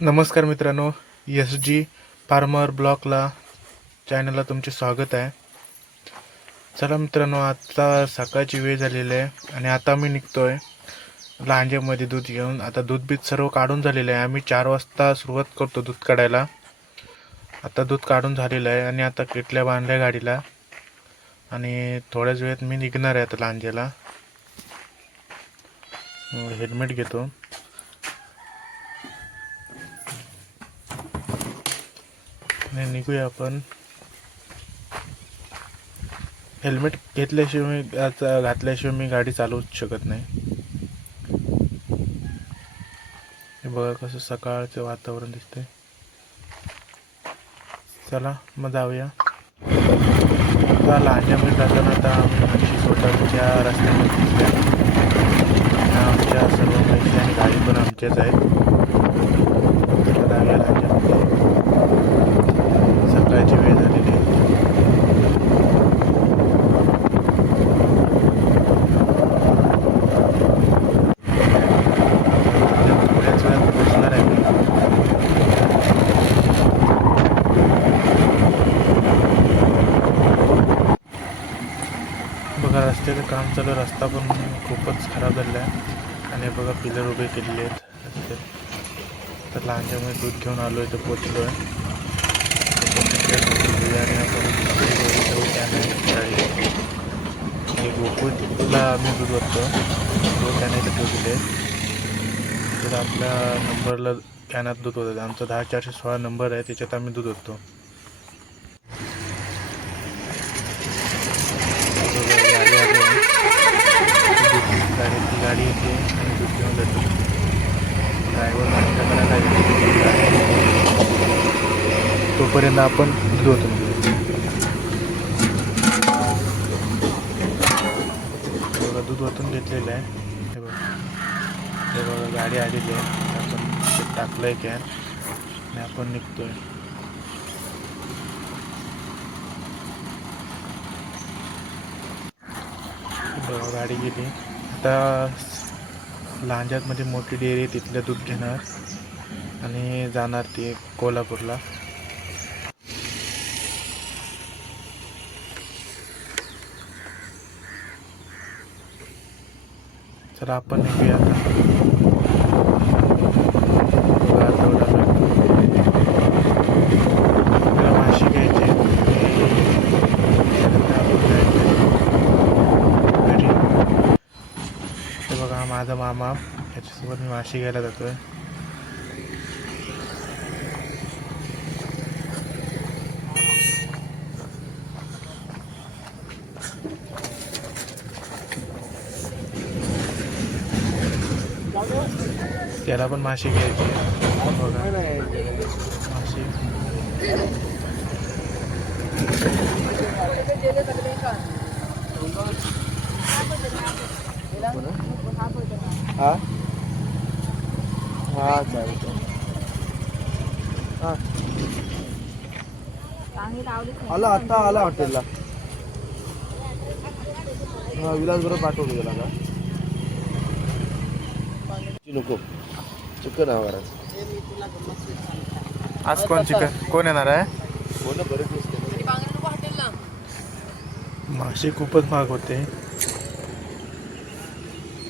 नमस्कार मित्रांनो, S G farmer ब्लॉगला चॅनलला तुमचे स्वागत आहे. चला मित्रांनो, आता सकाळची वेळ झालेली आहे आणि आता मी निघतोय लांजेमध्ये दूध घेऊन. आता दूध बीत सर्व काढून झालेलं आहे. आम्ही 4 वाजता सुरुवात करतो दूध काढायला. आता दूध काढून झालेलं आहे आणि आता किटल्या बांधल्या गाडीला आणि थोड्याच वेळात मी निघणार आहे आता लांजेला. हेल्मेट घेतो. आणि निघूया आपण. हेल्मेट घेतल्याशिवाय घातल्याशिवाय मी गाडी चालवूच शकत नाही. हे बघा कसं सकाळचं वातावरण दिसतंय. चला मग जाऊया. लांजामध्ये जाताना आता आम्ही म्हशी स्वतःच्या रस्त्यामध्ये दिसल्या. आमच्या सर्व म्हशी आणि गाडी पण आमच्याच आहेत. जाऊया लांजामध्ये. सकाळची वेळ झालेली आहे. थोड्याच वेळात पोचणार आहे मी. बघा रस्त्याचं काम चालू. रस्ता पण खूपच खराब झालेला आहे आणि बघा पिलर उभे केलेले आहेत रस्त्यात. तर लांजामध्ये दूध घेऊन आलो आहे, तर पोचलो आहे. आणि आपण गोकुळला आम्ही दूध वाटतो. तो त्याने इथं ठेवलेले तर आपल्या नंबरला कॅनात दूध होतं. आमचा 10416 नंबर आहे, त्याच्यात आम्ही दूध होतो. गाडीची गाडी येते आणि दूध घेऊन जातो. ड्रायव्हर आमच्याकडे काय तोपर्यंत आपण दूध होतो. बघा दूध ओतून घेतलेलं आहे. हे बघा गाडी आलेली आहे. आपण टाकलंय कॅन आणि आपण निघतोय. बघा गाडी गेली. आता लांजातमध्ये मोठी डेअरी आहे, तिथलं दूध घेणार आणि जाणार ती कोल्हापूरला. चला आपण निघूया आता. माशी घ्यायची ते बघा माझा मामा, त्याच्यासोबत मी माशी घ्यायला जातोय. त्याला पण माशी घ्यायची. बघा माशी. हा हा चालतं. आला आता आला हॉटेलला. हा विलास बरोबर पाठवलं गेला का नको चिकन हवं. आज कोण येणार आहे? मासे खूपच महाग होते.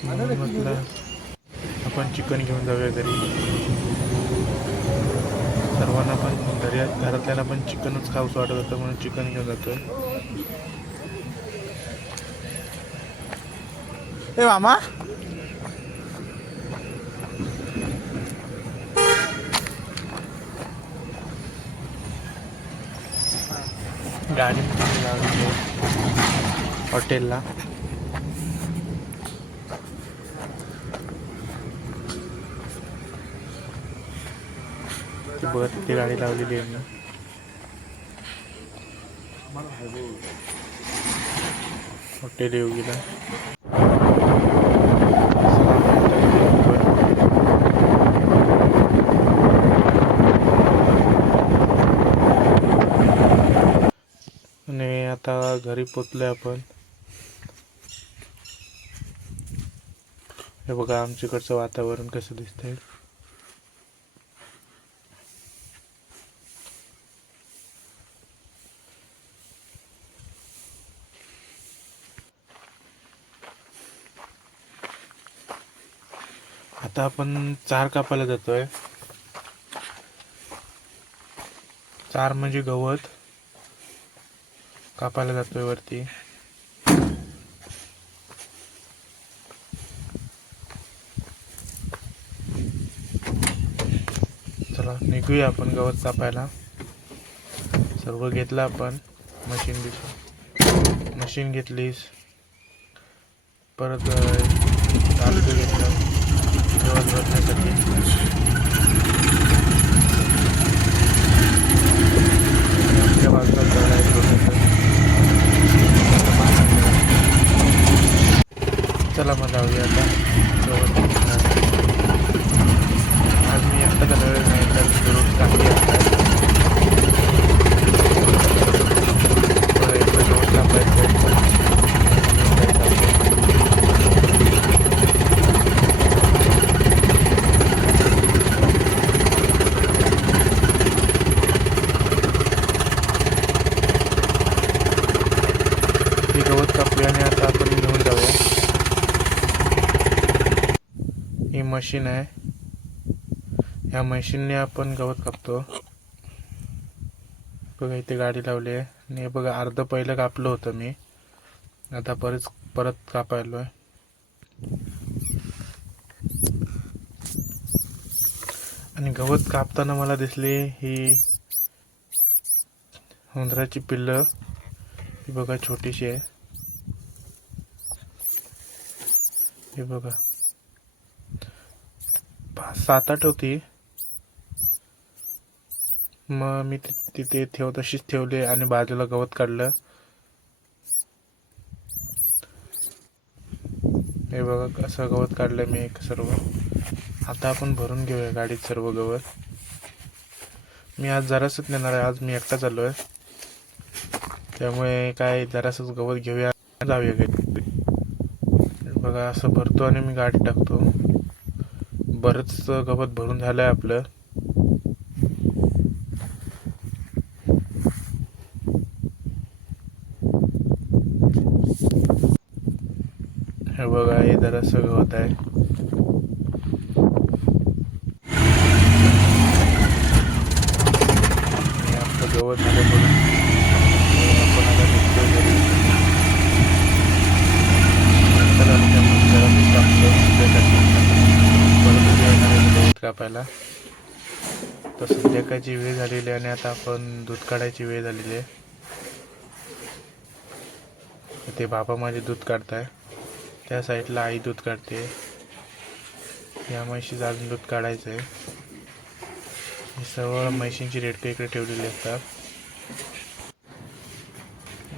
म्हटलं आपण चिकन घेऊन जाऊया घरी. सर्वांना पण घरातल्याला पण चिकनच खाऊसं वाटत होतं, म्हणून चिकन घेऊन जातोय. ए मामा, गाडी लावली हॉटेलला. बघा तिथे गाडी लावलेली आहे. हॉटेल येऊ गेला. आणि आता घरी पोचलोय आपण. हे बघा आमच्याकडचं वातावरण कसं दिसतंय. आता आपण चार कापायला जातोय. चार म्हणजे गवत कापायला जातोय वरती. चला निघूया आपण गवत कापायला. सर्व घेतलं आपण. मशीन घेतलीस, परत तालगं घेतलं गवत भरण्यासाठी. आमच्या बाजूला झाड आहे छोटंसं. चला मग जाऊया आता गवत. आज मी एकटा झालेलं नाही तर रोज कापली असतात. गवत कापायचं. गवत कापूया आणि आता आपण घेऊन जाऊया. ही मशीन आहे. ह्या मशीनने आपण गवत कापतो. बघा इथे गाडी लावली आहे. आणि हे बघा अर्ध पहिलं कापलं होतं मी. आता परत कापायलोय. आणि गवत कापताना मला दिसली ही उंदराची पिल्लं. ही बघा छोटीशी आहे. हे बघा 7-8 होती. मग मी तिथे तशीच ठेवली आणि बाजूला गवत काढलं. हे बघा कसं गवत काढलं मी सर्व. आता आपण भरून घेऊया गाडीत सर्व गवत. मी आज जरासच नेणार आहे. आज मी एकटा चाललो आहे. त्यामुळे काय जरासच गवत घेऊया, जाऊया घरी. बघा असं भरतो आणि मी गाडीत टाकतो. बरंच गवत भरून झालं आहे आपलं. हे बघा हे जरासं गवत आहे. आपलं गवत झालं बघा. आपण आता निघतो घरी. गवत कापायला. तर संध्याकाळची वेळ झालेली आहे आणि आता आपण दूध काढायची वेळ झालेली आहे. ते बाबा माझे दूध काढताय. त्या साईडला आई दूध काढते. या म्हशीचं अजून दूध काढायचं आहे. हे सर्व म्हशींची रेडकं इकडे ठेवलेली असतात.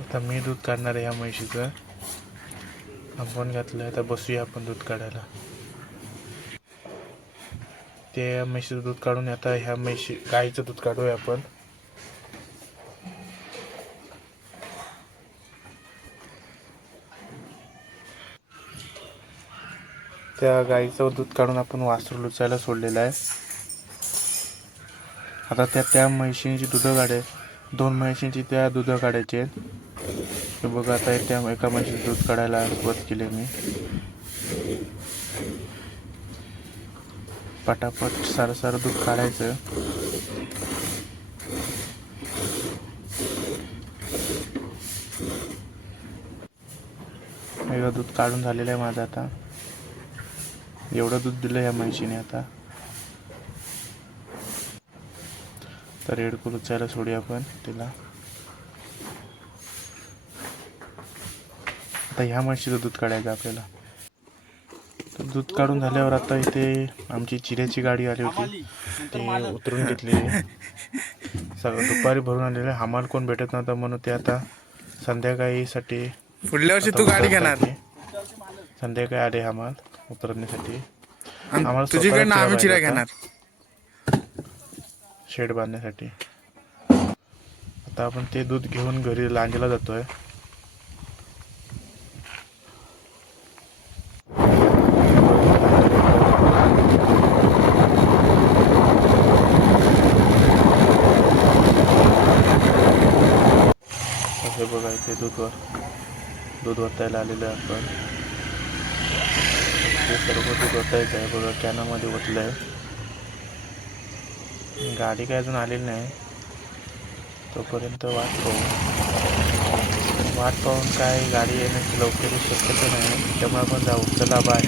आता मी दूध काढणार आहे ह्या म्हशीचं. आपण घातलं. आता बसूया आपण दूध काढायला. त्या म्हशीचं दूध काढून आता ह्या गाईचं दूध काढूया आपण. त्या गाईचं दूध काढून आपण वासरू लुचायला सोडलेलं आहे. आता त्या म्हशींची दूध काढे. 2 म्हशींची त्या दूध काढायचे. हे बघा आता त्या एका म्हशीचं दूध काढायला सुरुवात केली मी. पटापट सारं दूध काढायचं. हे दूध काढून झालेलं आहे माझं. आता एवढं दूध दिलं या म्हशीने. आता तर रेडकू लुचायला सोडूया आपण तिला. आता ह्या म्हशीचं दूध काढायचं आपल्याला. तर दूध काढून झाल्यावर आता इथे आमची चिऱ्याची गाडी आली होती. ती उतरून घेतली. सगळं दुपारी भरून आलेलं. हमाल कोण भेटत नव्हतं म्हणून ते आता संध्याकाळीसाठी. पुढल्या वर्षी तू गाडी घेणार. संध्याकाळी आले हमाल उतरण्यासाठी. तुझ्याकडनं आम्ही चिऱ्या घेणार शेड बांधण्यासाठी. आता आपण ते दूध घेऊन घरी लांजेला जातोय. हे बघा इथे दूध वरतायला आलेलं आहे आपण. कॅनमध्ये सर्व दूध ओतायचं आहे. बघा कॅनमध्ये ओतलं आहे. गाडी काय अजून आलेली नाही, तोपर्यंत वाट पाहून काय गाडी येण्याची लवकर शक्यता नाही, त्यामुळे आपण जाऊ. चला बाय.